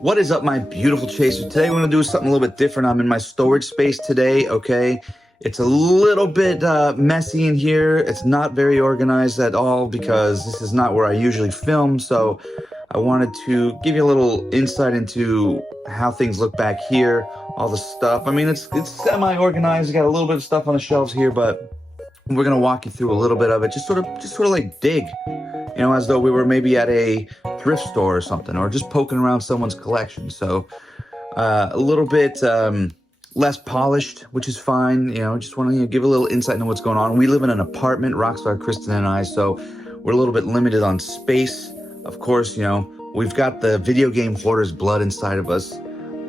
What is up, my beautiful chasers? Today we're gonna do something a little bit different. I'm in my storage space today, okay? It's a little bit messy in here. It's not very organized at all because this is not where I usually film. So I wanted to give you a little insight into how things look back here, all the stuff. I mean, it's semi-organized. You got a little bit of stuff on the shelves here, but we're gonna walk you through a little bit of it. Just sort of like dig, you know, as though we were maybe at a thrift store or something, or just poking around someone's collection. So a little bit less polished, which is fine. You know, just want to give a little insight into what's going on. We live in an apartment, Rockstar, Kristen and I, so we're a little bit limited on space. Of course, you know, we've got the video game hoarder's blood inside of us,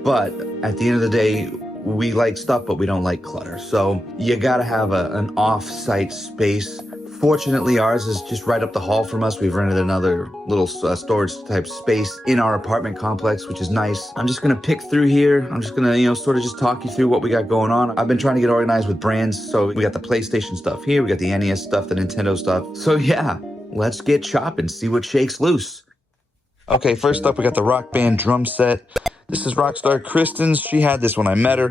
but at the end of the day, we like stuff, but we don't like clutter. So you gotta have an off-site space. Fortunately, ours is just right up the hall from us. We've rented another little storage type space in our apartment complex, which is nice. I'm just gonna pick through here. I'm just gonna, you know, sort of just talk you through what we got going on. I've been trying to get organized with brands. So we got the PlayStation stuff here. We got the NES stuff, the Nintendo stuff. So yeah, let's get chopping, see what shakes loose. Okay, first up, we got the Rock Band drum set. This is Rockstar Kristen's. She had this when I met her.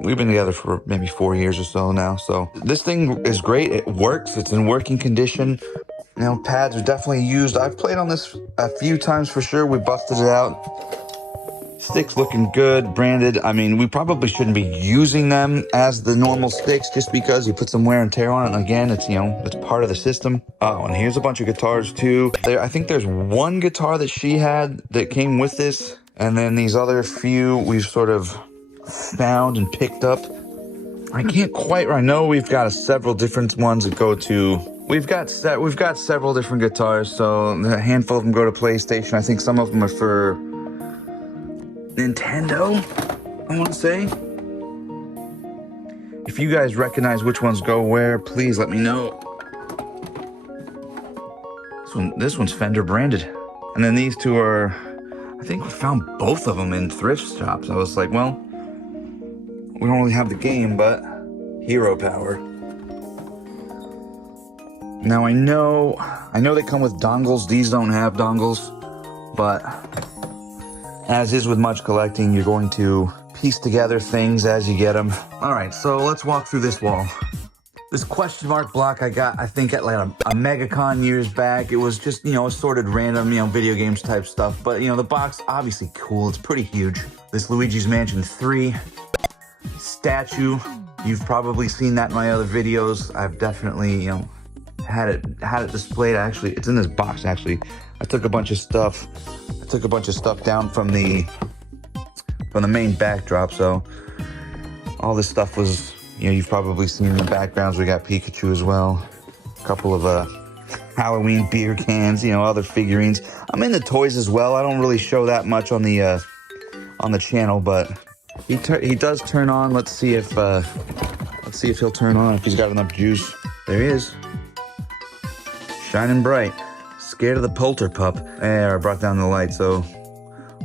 We've been together for maybe 4 years or so now. So this thing is great. It works. It's in working condition. You know, pads are definitely used. I've played on this a few times for sure. We busted it out. Sticks looking good, branded. I mean, we probably shouldn't be using them as the normal sticks just because you put some wear and tear on it. And again, it's, you know, it's part of the system. Oh, and here's a bunch of guitars too. I think there's one guitar that she had that came with this. And then these other few we've sort of found and picked up. I can't quite, I know we've got several different ones that go to, we've got several different guitars. So a handful of them go to PlayStation. I think some of them are for Nintendo, I want to say. If you guys recognize which ones go where, please let me know. This one's Fender branded. And then these two are, I think we found both of them in thrift shops. I was like, well, we don't really have the game, but hero power. Now I know they come with dongles. These don't have dongles, but as is with much collecting, you're going to piece together things as you get them. All right, so let's walk through this wall. This question mark block I got, I think, at like a MegaCon years back. It was just, you know, assorted random, you know, video games type stuff. But, you know, the box, obviously cool. It's pretty huge. This Luigi's Mansion 3 statue. You've probably seen that in my other videos. I've definitely, you know, had it displayed. Actually, it's in this box, actually. I took a bunch of stuff. Down from the main backdrop. So all this stuff was, you know, you've probably seen in the backgrounds. We got Pikachu as well. A couple of Halloween beer cans, you know, other figurines. I'm into toys as well. I don't really show that much on the channel, but he does turn on. Let's see if he'll turn on, if he's got enough juice. There he is. Shining bright. Scared of the Polterpup. There, I brought down the light, so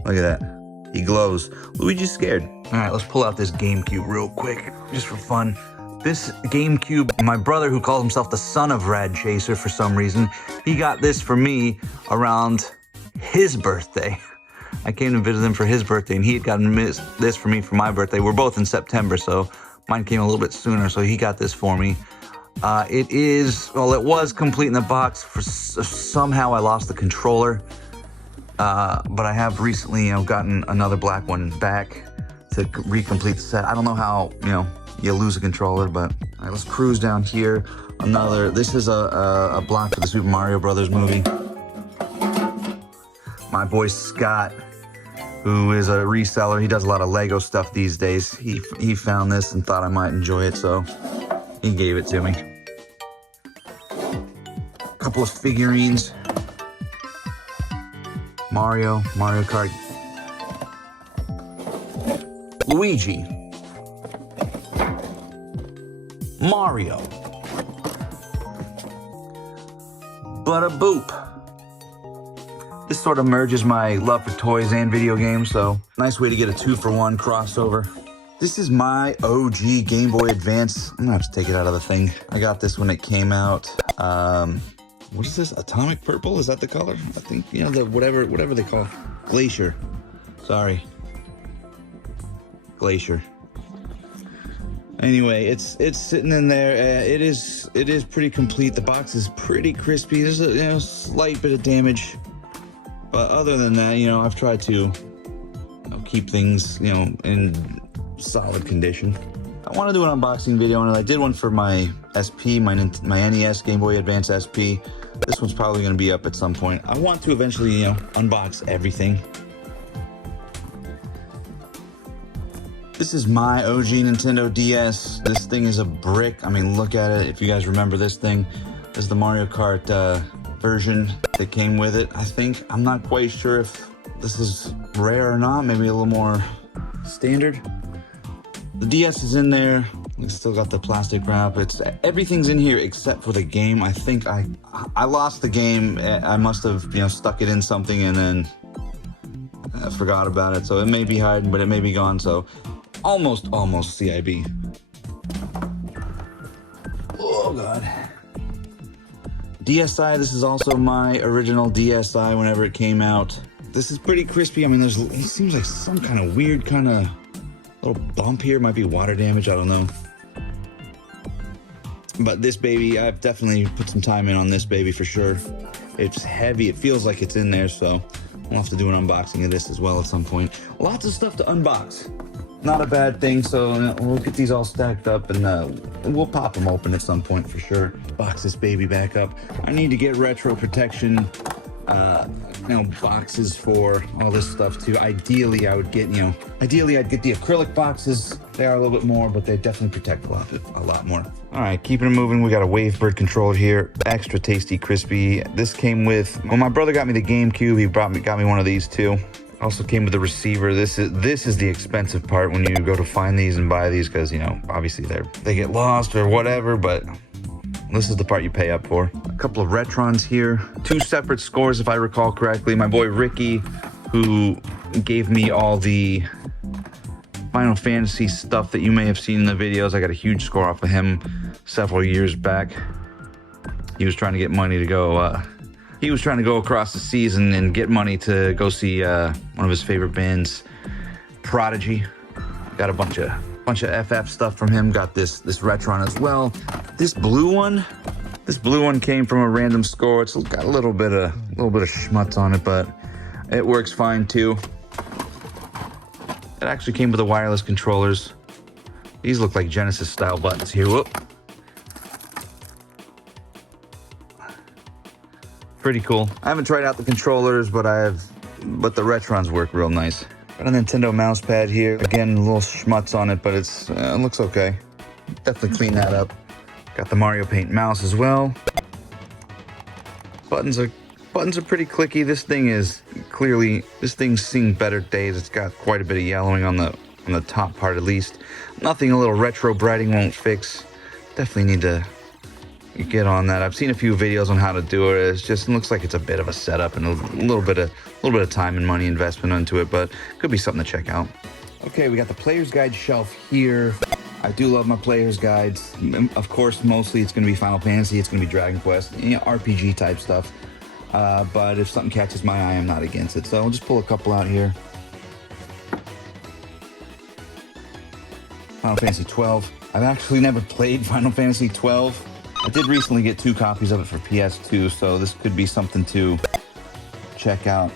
look at that. He glows. Luigi's scared. All right, let's pull out this GameCube real quick, just for fun. This GameCube, my brother, who calls himself the son of Rad Chaser for some reason, he got this for me around his birthday. I came to visit him for his birthday, and he had gotten this for me for my birthday. We're both in September, so mine came a little bit sooner, so he got this for me. It was complete in the box. Somehow I lost the controller, but I have recently, you know, gotten another black one back to recomplete the set. I don't know how, you know, you lose a controller, but all right, let's cruise down here. This is a block for the Super Mario Brothers movie. My boy Scott, who is a reseller, he does a lot of Lego stuff these days. He found this and thought I might enjoy it, so he gave it to me. A couple of figurines. Mario Kart. Luigi. Mario. Bada boop. This sort of merges my love for toys and video games, so nice way to get a 2-for-1 crossover. This is my OG Game Boy Advance. I'm gonna have to take it out of the thing. I got this when it came out. What is this? Atomic Purple? Is that the color? I think, you know, the whatever they call it. Glacier. Sorry. Glacier. Anyway, it's sitting in there. It is pretty complete. The box is pretty crispy. There's a slight bit of damage, but other than that, I've tried to keep things in solid condition. I want to do an unboxing video, and I did one for my SP, my NES Game Boy Advance SP. This one's probably going to be up at some point. I want to eventually unbox everything. This is my OG Nintendo DS. This thing is a brick. I mean, look at it. If you guys remember this thing, this is the Mario Kart version that came with it, I think. I'm not quite sure if this is rare or not. Maybe a little more standard. The DS is in there. It's still got the plastic wrap. Everything's in here except for the game. I think I lost the game. I must have stuck it in something and then forgot about it. So it may be hiding, but it may be gone. So almost CIB. Oh God. DSi. This is also my original DSi whenever it came out. This is pretty crispy. I mean, it seems like some kind of weird little bump here. Might be water damage. I don't know. But this baby, I've definitely put some time in on this baby for sure. It's heavy. It feels like it's in there, so we'll have to do an unboxing of this as well at some point. Lots of stuff to unbox. Not a bad thing, so we'll get these all stacked up and we'll pop them open at some point for sure. Box this baby back up. I need to get retro protection, boxes for all this stuff too. Ideally, I would get, I'd get the acrylic boxes. They are a little bit more, but they definitely protect a lot more. All right, keeping it moving. We got a Wavebird controller here. Extra tasty, crispy. This came with, when my brother got me the GameCube, he got me one of these too. Also came with the receiver. This is the expensive part when you go to find these and buy these, because obviously they get lost or whatever, but this is the part you pay up for. A couple of Retrons here. 2 separate scores if I recall correctly. My boy Ricky, who gave me all the Final Fantasy stuff that you may have seen in the videos. I got a huge score off of him several years back. He was trying to get money to go he was trying to go across the seas and get money to go see one of his favorite bands, Prodigy. Got a bunch of FF stuff from him. Got this Retron as well. This blue one came from a random score. It's got a little bit of schmutz on it, but it works fine too. It actually came with the wireless controllers. These look like Genesis style buttons here. Whoop. Pretty cool. I haven't tried out the controllers, but the Retrons work real nice. Got a Nintendo mouse pad here. Again, a little schmutz on it, but it looks okay. Definitely clean that up. Got the Mario Paint mouse as well. Buttons are pretty clicky. This thing's seen better days. It's got quite a bit of yellowing on the top part at least. Nothing a little retro brighting won't fix. Definitely need to get on that. I've seen a few videos on how to do it. It looks like it's a bit of a setup and a little bit of time and money investment into it, but could be something to check out. Okay, we got the player's guide shelf here. I do love my player's guides. Of course, mostly it's going to be Final Fantasy, it's going to be Dragon Quest, RPG type stuff. But if something catches my eye, I'm not against it. So I'll just pull a couple out here. Final Fantasy 12. I've actually never played Final Fantasy 12. I did recently get 2 copies of it for PS2, so this could be something to check out.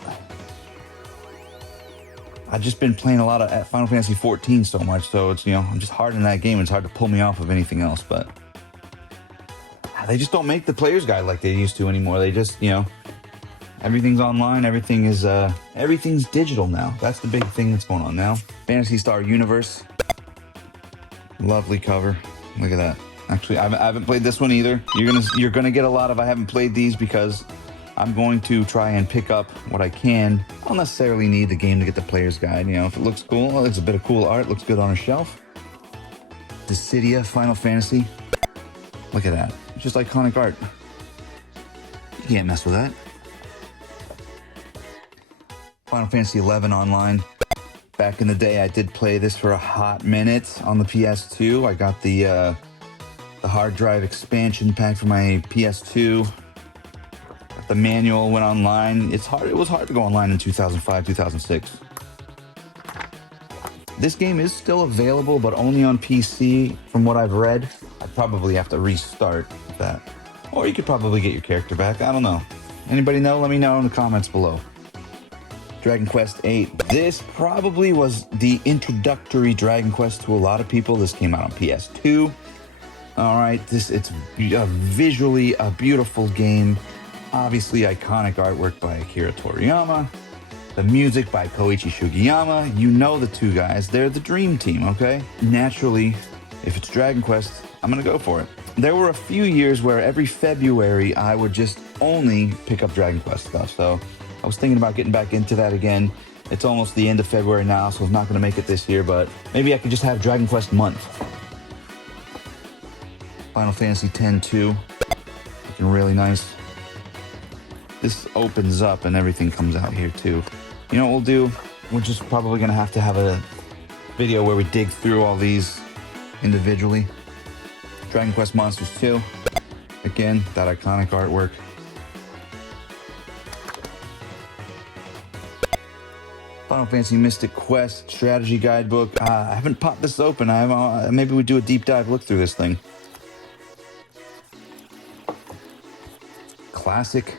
I've just been playing a lot of Final Fantasy 14 so much, so it's, I'm just hard in that game. It's hard to pull me off of anything else, but they just don't make the player's guide like they used to anymore. They just, everything's online. Everything's digital now. That's the big thing that's going on now. Phantasy Star Universe. Lovely cover. Look at that. Actually, I haven't played this one either. You're gonna get a lot of I haven't played these because I'm going to try and pick up what I can. I don't necessarily need the game to get the player's guide. If it looks cool, it's a bit of cool art, looks good on a shelf. Dissidia Final Fantasy. Look at that. It's just iconic art. You can't mess with that. Final Fantasy XI Online. Back in the day, I did play this for a hot minute on the PS2. I got the hard drive expansion pack for my PS2. Got the manual, went online. It was hard to go online in 2005, 2006. This game is still available, but only on PC, from what I've read. I'd probably have to restart that. Or you could probably get your character back. I don't know. Anybody know? Let me know in the comments below. Dragon Quest VIII. This probably was the introductory Dragon Quest to a lot of people. This came out on PS2. All right, it's visually a beautiful game. Obviously, iconic artwork by Akira Toriyama. The music by Koichi Sugiyama. You know the two guys. They're the dream team, okay? Naturally, if it's Dragon Quest, I'm going to go for it. There were a few years where every February I would just only pick up Dragon Quest stuff. So I was thinking about getting back into that again. It's almost the end of February now, so I'm not going to make it this year, but maybe I could just have Dragon Quest month. Final Fantasy X-2. Looking really nice. This opens up and everything comes out here too. You know what we'll do? We're just probably going to have a video where we dig through all these individually. Dragon Quest Monsters 2. Again, that iconic artwork. Final Fantasy Mystic Quest Strategy Guidebook. I haven't popped this open. Maybe we do a deep dive look through this thing. Classic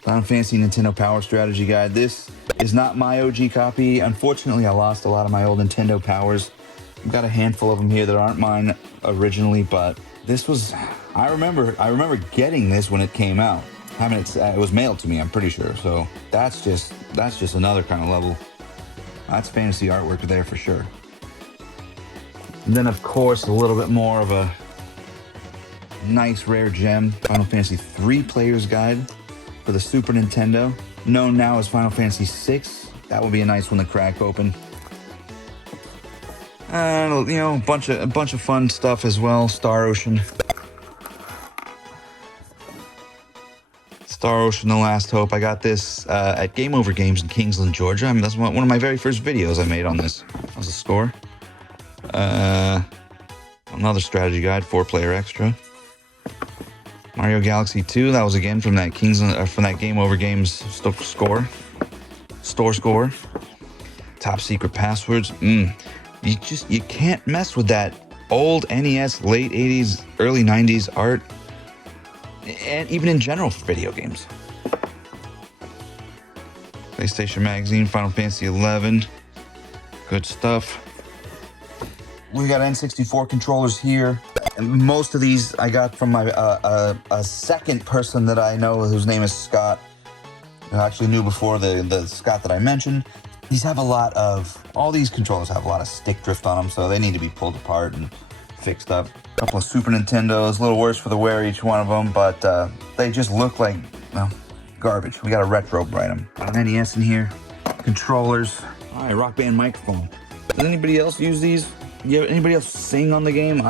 Final Fantasy Nintendo Power Strategy Guide. This is not my OG copy. Unfortunately, I lost a lot of my old Nintendo Powers. I've got a handful of them here that aren't mine originally, but this was, I remember getting this when it came out. It was mailed to me, I'm pretty sure. So that's just another kind of level. That's fantasy artwork there for sure. And then of course, a little bit more of a nice rare gem, Final Fantasy III Player's Guide for the Super Nintendo, known now as Final Fantasy VI. That would be a nice one to crack open. And you know, a bunch of fun stuff as well. Star Ocean, The Last Hope. I got this at Game Over Games in Kingsland, Georgia. I mean, that's one of my very first videos I made on this. That was a score. Another strategy guide, 4-player extra. Mario Galaxy 2. That was again from that Kingsland, from that Game Over Games store score. Top secret passwords. You can't mess with that old NES, late 80s, early 90s art, and even in general for video games. PlayStation Magazine, Final Fantasy XI. Good stuff. We got N64 controllers here. And most of these I got from my a second person that I know whose name is Scott. I actually knew before the Scott that I mentioned. All these controllers have a lot of stick drift on them, so they need to be pulled apart and fixed up. A couple of Super Nintendos, a little worse for the wear, each one of them, but they just look like, well, garbage. We got a retro right them. Got an NES in here, controllers. All right, Rock Band microphone. Does anybody else use these? Anybody else sing on the game?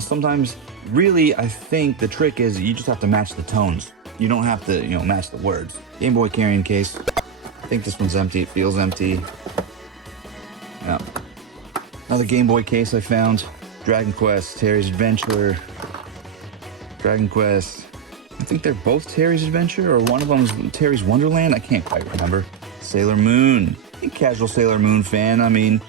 Sometimes, really, I think the trick is you just have to match the tones. You don't have to, match the words. Game Boy carrying case. I think this one's empty. It feels empty. Yeah. Another Game Boy case I found. Dragon Quest, Terry's Adventure. Dragon Quest. I think they're both Terry's Adventure, or one of them is Terry's Wonderland. I can't quite remember. Sailor Moon. I'm a casual Sailor Moon fan. I mean,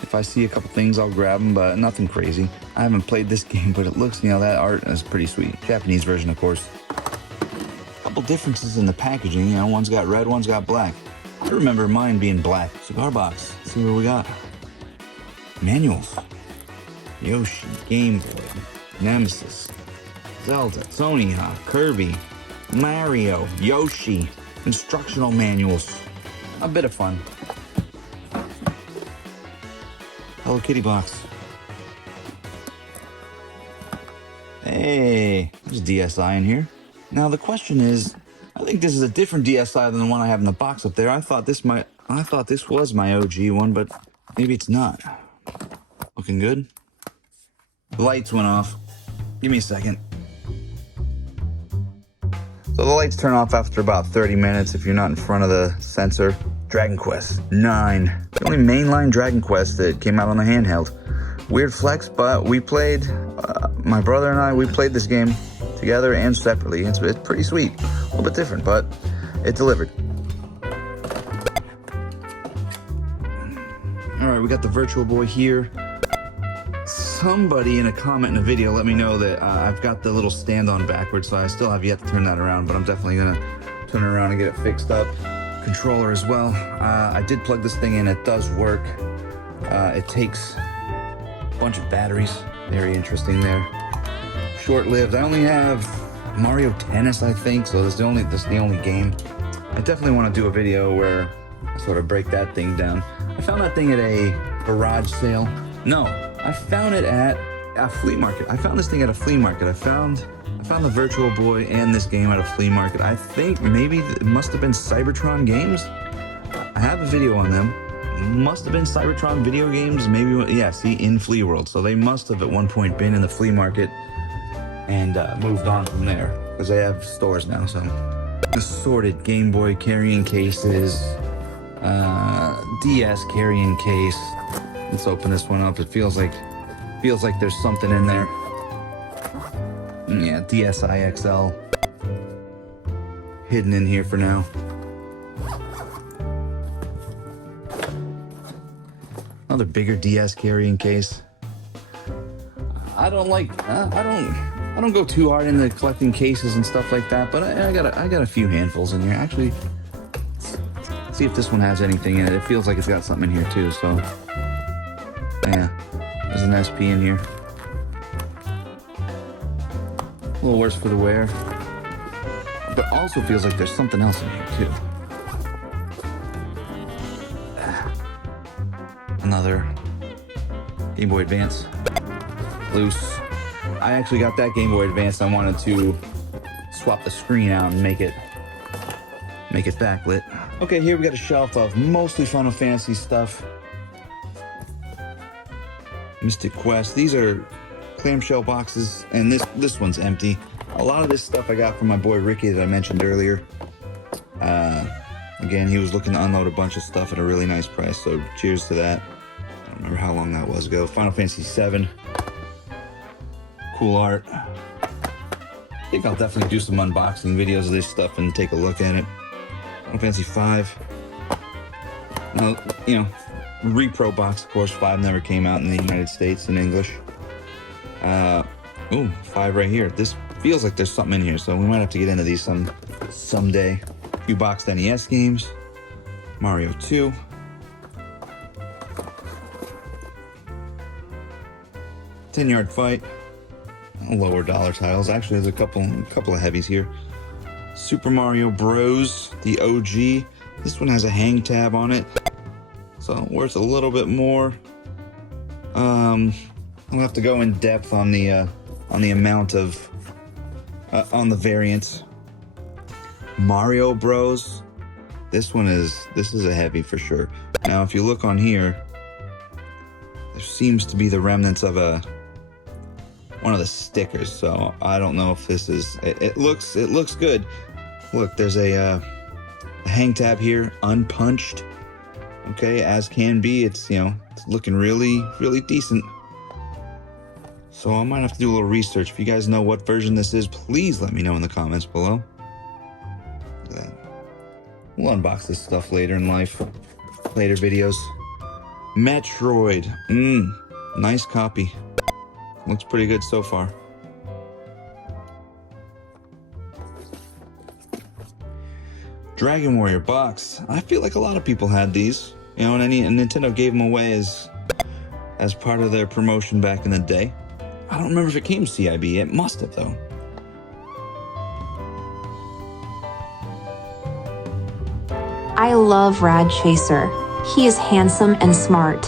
if I see a couple things, I'll grab them, but nothing crazy. I haven't played this game, but it looks, that art is pretty sweet. Japanese version, of course. A couple differences in the packaging. One's got red, one's got black. I remember mine being black. Cigar box. Let's see what we got. Manuals. Yoshi, Game Boy, Nemesis, Zelda, Tony Hawk, Kirby, Mario, Yoshi. Instructional manuals. A bit of fun. Hello Kitty box. Hey, there's DSi in here. Now the question is, I think this is a different DSi than the one I have in the box up there. I thought this was my OG one, but maybe it's not. Looking good. The lights went off. Give me a second. So the lights turn off after about 30 minutes if you're not in front of the sensor. Dragon Quest 9. The only mainline Dragon Quest that came out on the handheld. Weird flex, but we played, my brother and I, we played this game together and separately. It's pretty sweet. A little bit different, but it delivered. All right, we got the Virtual Boy here. Somebody in a comment in a video let me know that I've got the little stand on backwards, so I still have yet to turn that around, but I'm definitely gonna turn it around and get it fixed up. Controller as well. I did plug this thing in. It does work. It takes a bunch of batteries. Very interesting there. Short-lived. I only have Mario Tennis, I think, so this is the only game. I definitely want to do a video where I sort of break that thing down. I found that thing at a garage sale. No, I found it at a flea market. I found this thing at a flea market. I found the Virtual Boy and this game at a flea market. I think maybe it must have been Cybertron Games. I have a video on them. Must have been Cybertron Video Games. Maybe, yeah, see, in Flea World. So they must have at one point been in the flea market and moved on from there, because they have stores now. So assorted Game Boy carrying cases, DS carrying case. Let's open this one up. It feels like there's something in there. Yeah, DSi XL hidden in here for now. Another bigger DS carrying case. I don't go too hard into collecting cases and stuff like that, but I got a few handfuls in here. Actually, let's see if this one has anything in it. It feels like it's got something in here too, so yeah. There's an SP in here. A little worse for the wear, but also feels like there's something else in here too. Another Game Boy Advance, loose. I actually got that Game Boy Advance. I wanted to swap the screen out and make it backlit. Okay, here we got a shelf of mostly Final Fantasy stuff. Mystic Quest. These are clamshell boxes, and this one's empty. A lot of this stuff I got from my boy Ricky that I mentioned earlier. Again, he was looking to unload a bunch of stuff at a really nice price, so cheers to that. I don't remember how long that was ago. Final Fantasy VII. Cool art. I think I'll definitely do some unboxing videos of this stuff and take a look at it. Final Fantasy V. Now, you know, repro box, of course. 5 never came out in the United States in English. Ooh, 5 right here. This feels like there's something in here, so we might have to get into these someday. A few boxed NES games. Mario 2. Ten-Yard Fight. Lower dollar titles. Actually, there's a couple of heavies here. Super Mario Bros. The OG. This one has a hang tab on it, so worth a little bit more. I'll have to go in depth on the amount of on the variants. Mario Bros. This is a heavy for sure. Now, if you look on here, there seems to be the remnants of one of the stickers. So I don't know if this is. It looks good. Look, there's a hang tab here, unpunched. Okay, as can be. It's it's looking really decent. So I might have to do a little research. If you guys know what version this is, please let me know in the comments below. Look at that. We'll unbox this stuff later in life, later videos. Metroid. Nice copy. Looks pretty good so far. Dragon Warrior box. I feel like a lot of people had these, and Nintendo gave them away as part of their promotion back in the day. I don't remember if it came CIB. It must have, though. I love Rad Chaser. He is handsome and smart.